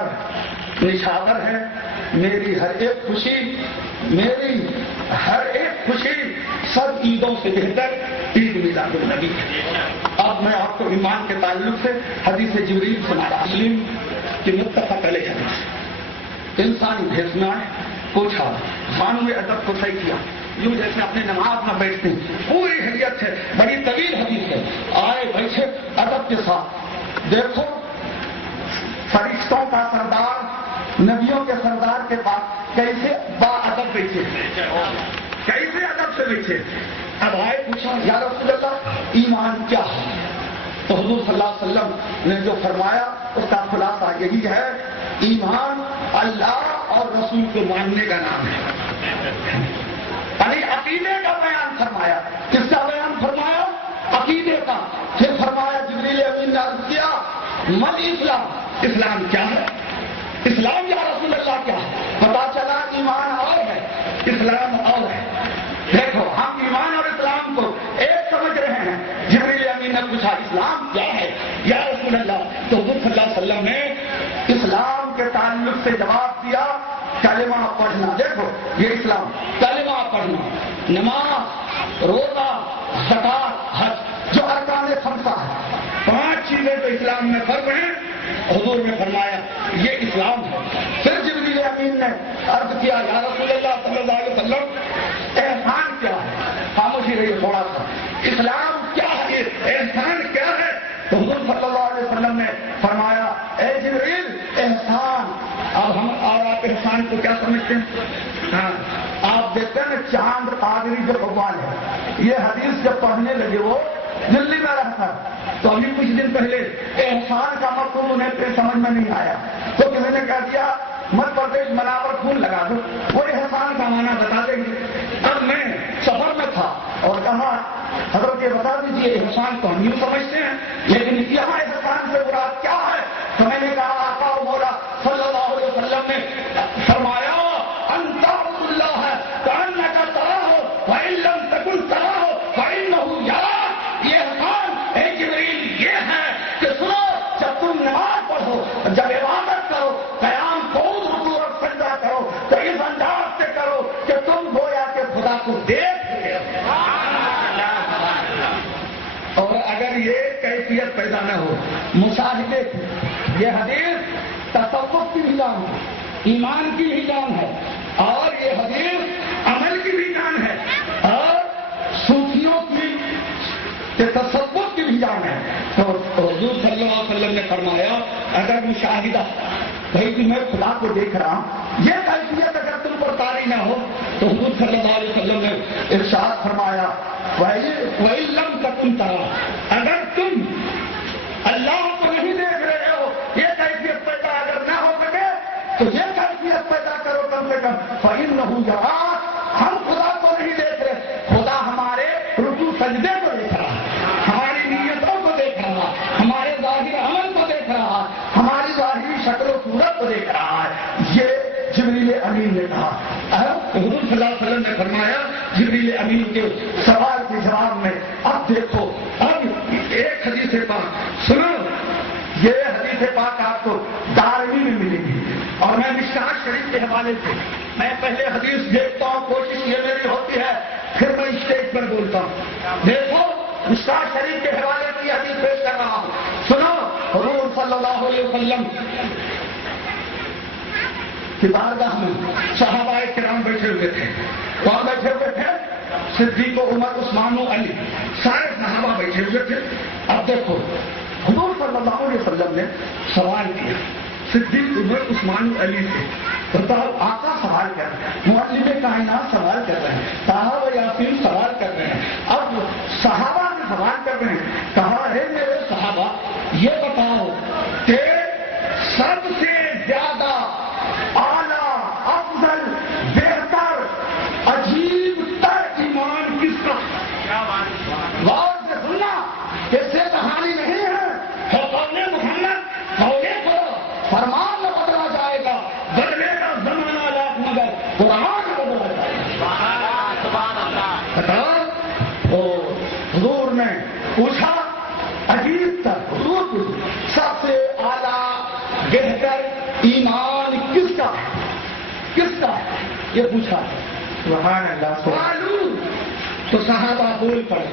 پر نشاور ہے میری ہر ایک خوشی سب عیدوں سے بہتر عید میلاد النبی ہے۔ اب میں آپ کو ایمان کے تعلق سے حدیث جبریل سنا رہا ہوں کہ متفق علیہ حدیث انسانی بھیس میں آئے پوچھا قانون ادب کو صحیح کیا یوں جیسے اپنے نماز میں بیٹھتے ہیں پوری حیثیت ہے بڑی طویل حدیث ہے آئے بیٹھے ادب کے ساتھ دیکھو فرشتوں کا سردار نبیوں کے سردار کے پاس کیسے با ادب بیٹھے کیسے ادب سے بیٹھے اب آئے پوچھا یا رسول اللہ ایمان کیا ہے تو حضور صلی اللہ علیہ وسلم نے جو فرمایا اس کا خلاصہ یہی ہے ایمان اللہ اور رسول کو ماننے کا نام ہے یعنی عقیدے کا بیان فرمایا کس کا بیان فرمایا عقیدے کا پھر فرمایا جبریل امین نے عرض کیا من اسلام اسلام کیا ہے اسلام یا رسول اللہ کیا ہے پتا چلا ایمان اور ہے اسلام اور ہے دیکھو ہم ایمان اور اسلام کو ایک سمجھ رہے ہیں جبریل امین نے پوچھا اسلام کیا ہے یا رسول اللہ تو حضور صلی اللہ علیہ وسلم نے اسلام کے تعلق سے جواب دیا کلمہ پڑھنا دیکھو یہ اسلام کلمہ پڑھنا نماز روزہ زکات حج جو ارکان خمسہ ہے 5 چیزیں تو اسلام میں فرض ہیں حضور نے فرمایا یہ اسلام ہے پھر جبریل امین نے عرض کیا یا رسول اللہ صلی اللہ علیہ وسلم احسان کیا ہے خاموشی رہی تھوڑا سا اسلام کیا ہے احسان کیا ہے تو حضور صلی اللہ علیہ وسلم نے فرمایا اے جبریل احسان اب ہم اور آپ احسان کو کیا سمجھتے ہیں ہاں آپ دیکھتے ہیں چاند قادری جو بھگوان ہے یہ حدیث جب پڑھنے لگے وہ دلی میں رہتا تو ابھی کچھ دن پہلے احسان کا مفہوم انہیں پھر سمجھ میں نہیں آیا تو کسی نے کہہ دیا مدھیہ پردیش مناور پھول لگا دو وہ احسان کا معنی بتا دیں گے اب میں سفر میں تھا اور کہا حضرت یہ بتا دیجیے احسان کو ہم یوں سمجھتے ہیں لیکن یہاں احسان سے مراد کیا ہے تو میں نے کہا آقا و مولا صلی اللہ علیہ وسلم نے فرمایا ان تعبد اللہ کأنک تراہ وإن لم تکن تراہ فإنہ یراک یہ احسان اے جبریل یہ ہے کہ سنو جب تم نماز پڑھو جب عبادت کرو قیام قعود رکوع اور سجدہ کرو تو اس انداز سے کرو کہ تم گویا کہ خدا کو دیکھ رہے ہو اور اگر یہ کیفیت پیدا نہ ہو مشاہدے کی یہ حدیث تصوف کی بھی جان ہے ایمان کی بھی جان ہے اور یہ حدیث عمل کی بھی جان ہے اور صوفیوں کی تصوف کی بھی جان ہے تو حضور صلی اللہ علیہ وسلم نے فرمایا اگر مشاہدہ بھائی کہ میں خدا کو دیکھ رہا ہوں یہ کیفیت اگر تم پر طاری نہ ہو تو حضور صلی اللہ علیہ وسلم نے ارشاد فرمایا وَإِن لَمْ تَكُنْ تَرَاهُ اگر تم اللہ کو نہیں دیکھ رہے ہو یہ کیفیت پیدا اگر نہ ہو سکے تو یہ کیفیت پیدا کرو کم سے کم فَإِنَّهُ يَرَاكَ ہم خدا کو نہیں دیکھ رہے خدا ہمارے رکوع سجدے کو دیکھ رہا ہے ہماری نیتوں کو دیکھ رہا ہے ہمارے ظاہر عمل کو دیکھ رہا ہے ہماری ظاہری شکل و صورت کو دیکھ رہا ہے یہ جبریل امین نے کہا حضور صلی اللہ علیہ وسلم نے فرمایا جبریل امین کے سوال کے جواب میں اب دیکھو اب ایک حدیث پاک سنو یہ حدیث پاک آپ کو دارمی میں ملے گی اور میں مشکات شریف کے حوالے سے میں پہلے حدیث دیکھتا ہوں کوشش یہ میری ہوتی ہے پھر میں اسٹیج پر بولتا ہوں دیکھو مشکات شریف کے حوالے سے یہ حدیث پیش کر رہا ہوں سنو حضور صلی اللہ علیہ وسلم کی بارگاہ میں صحابہ کرام بیٹھے ہوئے تھے کون بیٹھے ہوئے تھے صدیق و عمر عثمان و علی سارے صحابہ بیٹھے ہوئے تھے اب دیکھو حضور صلی اللہ علیہ وسلم نے سوال کیا صدیق عمر عثمان و علی سے بتاؤ آقا سوال کر رہے ہیں معلم کائنات سوال کر رہے ہیں صحابہ یاسین سوال کر رہے ہیں اب صحابہ نے سوال کر رہے ہیں کہا ہے میرے صحابہ یہ بتاؤ کہ سب سے زیادہ اعلیٰ افضل بہتر عجیب تر ایمان کس کا غور سے سننا اس سے کہانی نہیں ہے قول محمد قول کو فرمان میں بدلا جائے گا بدلے کا زمانہ لاکھ مگر قرآن میں بدلا جائے گا حضور نے پوچھا عجیب تر حضور سب سے اعلیٰ بہتر ایمان کس کا ہے؟ کس کا ہے؟ یہ پوچھا. سبحان اللہ. معلوم. تو صحابہ بول پڑے.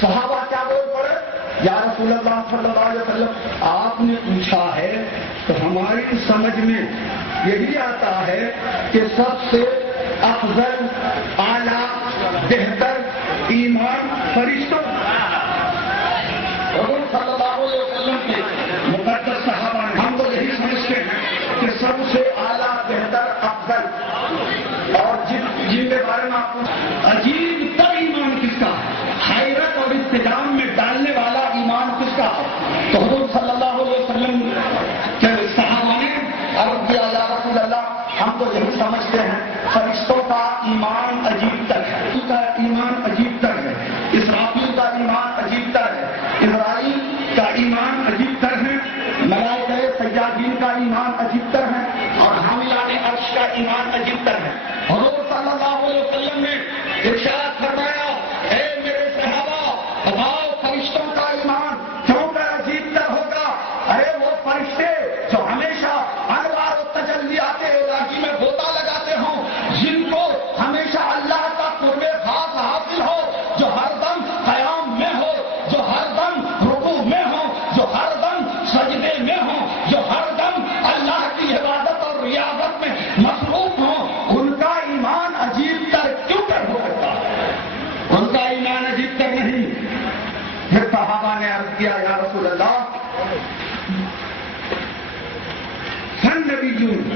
صحابہ کیا بول پڑے؟ یا رسول اللہ صلی اللہ علیہ وسلم آپ نے پوچھا ہے تو ہماری سمجھ میں یہی آتا ہے کہ سب سے افضل، اعلیٰ، بہتر ایمان فرشتوں. حضور صلی اللہ علیہ وسلم کے مقدس صحابہ نے ہم تو یہی سمجھتے ہیں کہ سب سے اعلیٰ، بہتر، افضل اور جن کے بارے میں آپ عجیب تر ایمان کس کا ہے، حیرت اور اضطراب میں ڈالنے والا ایمان کس کا ہے. تو حضور صلی اللہ علیہ وسلم کے صحابہ نے عرض کیا یا رسول اللہ ہم تو یہی سمجھتے ہیں فرشتوں کا ایمان عجیب تر ہے، اس کا ایمان عجیب تر ہے، اسرافیل کا ایمان عجیب تر ہے، اسرائیل کا ایمان عجیب تر ہے، ملائکہ سجادین کا ایمان عجیب تر ہے اور حاملان عرش کا ایمان عجیب تر ہے. حضور صلی اللہ علیہ وسلم نے ارشاد فرمایا اے میرے صحابہ بتاؤ فرشتوں کا ایمان کیوں کر عجیب تر ہوگا؟ ارے وہ فرشتے جو ہمیشہ انوار و تجلیات الہی میں غوطہ لگاتے ہوں، جن کو ہمیشہ اللہ کا قرب خاص حاصل ہو، جو ہر دم قیام میں ہو، جو ہر دم رکوع میں ہو، جو ہر دم سجدے میں ہو، جو ہر دم اللہ کی عبادت اور ریاضت میں مصروف ہوں، ان کا ایمان عجیب تر کیوں کر ہو سکتا ہے؟ ان کا ایمان عجیب تر نہیں. پھر صحابہ نے عرض کیا یا رسول اللہ ہم نبیون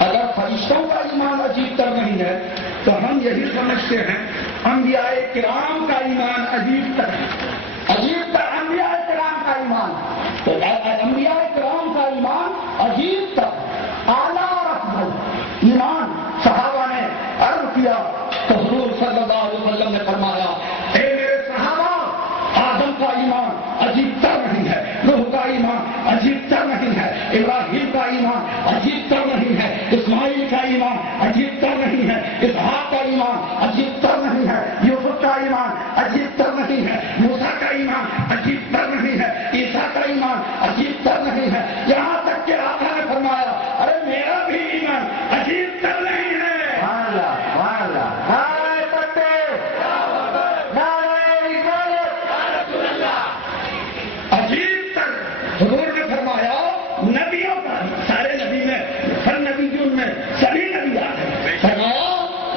اگر فرشتوں کا ایمان عجیب تر نہیں ہے تو ہم یہی سمجھتے ہیں انبیاء کرام کا ایمان عجیب تر ہے. عجیب تر انبیاء کرام کا ایمان. تو انبیاء کرام کا ایمان عجیب تر اعلیٰ اور افضل ایمان. صحابہ نے عرض کیا تو حضور صلی اللہ علیہ وسلم نے فرمایا اے میرے صحابہ آدم کا ایمان عجیب تر نہیں ہے، نوح کا ایمان عجیب تر نہیں ہے، ابراہیم کا ایمان عجیب تر نہیں ہے، اسماعیل کا ایمان عجیب تر نہیں ہے، اسحاق کا ایمان عجیب تر نہیں ہے، یوسف کا ایمان عجیب تر نہیں ہے، موسیٰ کا ایمان عجیب تر نہیں ہے، عیسیٰ کا ایمان عجیب تر نہیں ہے. یہاں تک کہ آقا نے فرمایا ارے میرا بھی ایمان عجیب تر نہیں ہے. عجیب تر. حضور نے فرمایا نبیوں کا، سارے نبی میں ہر نبی میں سبھی نبی آتے ہیں، فرمایا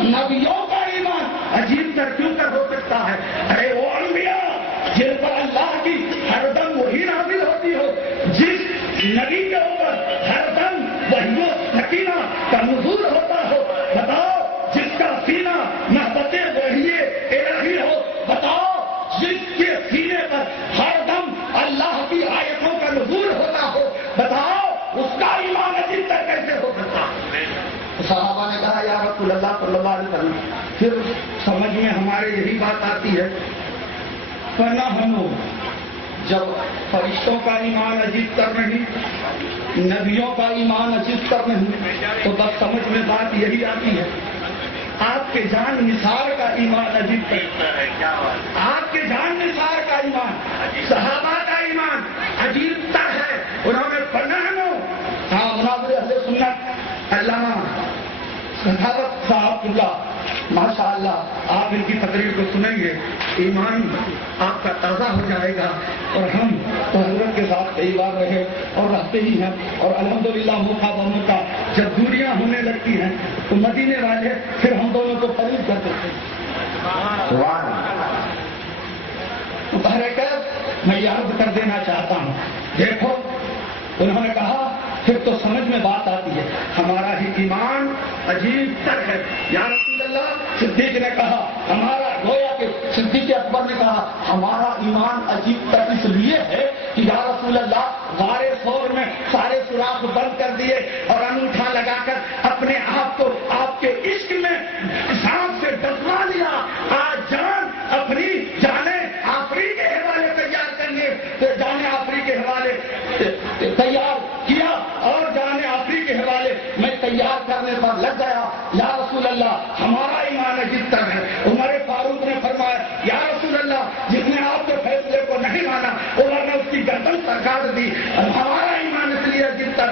نبیوں کا ایمان عجیب تر کیوں کر ہو سکتا ہے؟ ارے وہ انبیاء جن پر اللہ کی ہر دم وہی نازل ہوتی ہو، جس نبی کے اوپر ہر دم وحی و سکینہ کا نزول ہوتا ہو، بتاؤ جس کا سینہ محبت وحی الہی ہو، بتاؤ جس کے سینے پر ہر دم اللہ کی آیتوں کا نزول ہوتا ہو، بتاؤ اس کا ایمان عجیب تر کیسے ہو سکتا؟ صحابہ نے کہا یا رسول اللہ صلی اللہ علیہ وسلم. پھر سمجھ میں ہمارے یہی بات آتی ہے کرنا ہم جب فرشتوں کا ایمان عجیب تر نہیں، نبیوں کا ایمان عجیب تر نہیں، تو بس سمجھ میں بات یہی آتی ہے آپ کے جان نثار کا ایمان عجیب تر ہے. آپ کے جان نثار کا ایمان، صحابہ کا ایمان عجیب تر ہے. انہوں نے پڑھنا ہے مناظر اہل سنت علامہ صحابت صاحب اللہ ماشاء اللہ آپ ان کی تقریر کو سنیں گے ایمان آپ کا تازہ ہو جائے گا. اور ہم تو حضرت کے ساتھ کئی بار رہے اور رہتے ہی ہیں اور الحمدللہ موقع بموقع جب دوریاں ہونے لگتی ہیں تو مدینے والے پھر ہم دونوں کو قریب کر دیتے ہیں. بہرکیف میں یہ عرض کر دینا چاہتا ہوں دیکھو انہوں نے کہا پھر تو سمجھ میں بات آتی ہے ہمارا ہی ایمان عجیب تر ہے. یا رسول اللہ صدیق نے کہا ہمارا گویا کہ صدیق اکبر نے کہا ہمارا ایمان عجیب تر اس لیے ہے کہ یا رسول اللہ غار ثور میں سارے سوراخ بند کر دیے اور انگوٹھا لگا کر اپنے آپ کو آپ کے عشق میں سانپ سے ڈسوا لیا. آج جان اپنی جانے آفری کے حوالے تیار کرنے جانے آفری کے حوالے تیار کیا اور جانے آفری کے حوالے میں تیار کرنے پر لگ گیا. یا رسول اللہ ہمارا ایمان عجیب تر ہے. عمر فاروق نے فرمایا یا رسول اللہ جس نے آپ کے فیصلے کو نہیں مانا عمر نے اس کی گردن پر کاٹ دی. ہمارا ایمان اس لیے عجیب تر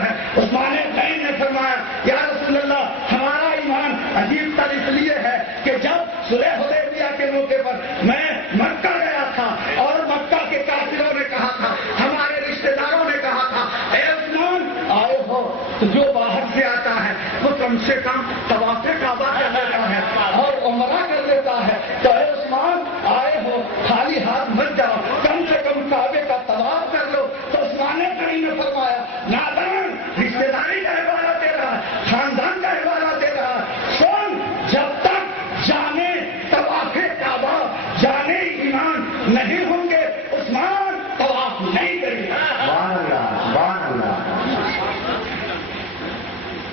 کر میں مکہ گیا تھا اور مکہ کے کافروں نے کہا تھا، ہمارے رشتے داروں نے کہا تھا، اے عثمان آئے ہو تو جو باہر سے آتا ہے وہ کم سے کم طواف کعبہ کر لیتا ہے اور عمرہ کر لیتا ہے، تو اے عثمان آئے ہو خالی ہاتھ مت جاؤ، کم سے کم کعبے کا طواف کر لو۔ تو عثمان کریم نے فرمایا نادان، رشتے داری کا حوالہ دے رہا ہے، خاندان کا حوالہ دے رہا ہے، سن جب تک جانے طواف کعبہ جانے ایمان نہیں ہوں گے عثمان طواف نہیں کرے گا۔ سبحان اللہ، سبحان اللہ۔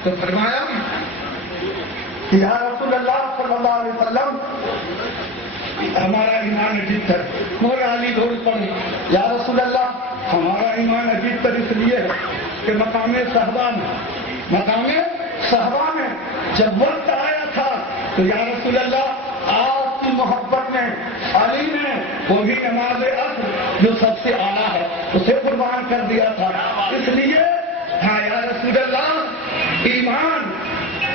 تو فرمایا یا رسول اللہ صلی اللہ علیہ وسلم، ہمارا ایمان عجیب تر مور علی دھول پڑی، یا رسول اللہ ہمارا ایمان عجیب تر اس لیے ہے کہ مقام صحابہ میں جب وقت آیا تھا تو یا رسول اللہ آپ کی محبت میں علی نے وہی نماز عصر جو سب سے اعلیٰ ہے اسے قربان کر دیا تھا، اس لیے ہاں یا رسول اللہ ایمان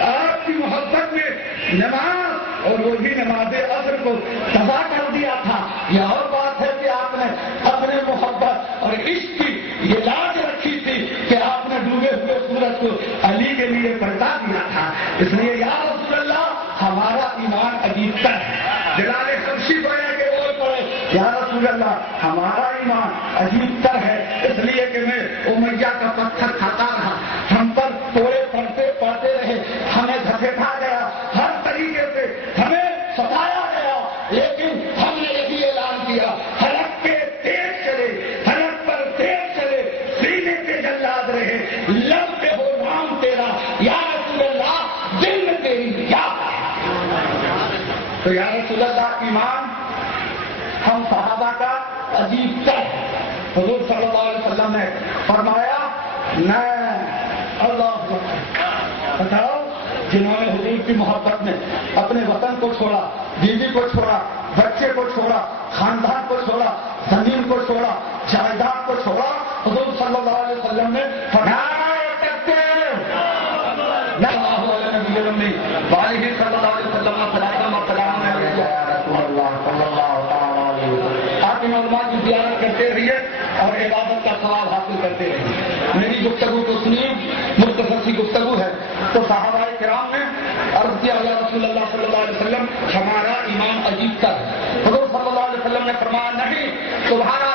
آپ کی محبت میں نماز اور وہی نماز عصر کو تباہ کر دیا تھا۔ یہ اور بات ہے کہ آپ نے اپنے محبت اور عشق کی یہ لاج رکھی تھی کہ آپ نے ڈوبے ہوئے سورج کو علی کے لیے پلٹا دیا تھا، اس لیے یا رسول اللہ ہمارا ایمان عجیب تر ہے۔ جلال خورشید گویا کے بول پڑے یا رسول اللہ ہمارا ایمان عجیب تر ہے، اس لیے کہ میں امیہ کا پتھر کھاتا رہا، ہم پر توڑے پڑتے رہے، ہمیں دھکیٹا گیا، ہر طریقے سے ہمیں ستایا گیا، لیکن ہم نے یہی اعلان کیا حلق کے تیز چلے، حلق پر تیز چلے، سینے پہ جلاد رہے، لب پہ ہو نام تیرا یا رسول اللہ، دل میں تیری یاد ہے۔ تو یا رسول اللہ ایمان ہم صحابہ کا عجیب تر ہے۔ حضور صلی اللہ علیہ وسلم نے فرمایا میں اللہ بتاؤ جنہوں نے حضور کی محبت میں اپنے وطن کو چھوڑا، بیوی کو چھوڑا، بچے کو چھوڑا، خاندان کو چھوڑا، زمین کو چھوڑا، جائیداد کو چھوڑا، حضور صلی اللہ علیہ وسلم نے فرمایا آپ ان علماء کی زیارت کرتے رہیے اور عبادت کا ثواب حاصل کرتے رہیے۔ میری گفتگو تو سنیے، مختصر سی گفتگو ہے۔ تو صحابہ کرام نے عرض کیا یا رسول اللہ صلی اللہ علیہ وسلم ہمارا ایمان عجیب تر ہے۔ حضور صلی اللہ علیہ وسلم نے فرمایا نہیں، تمہارا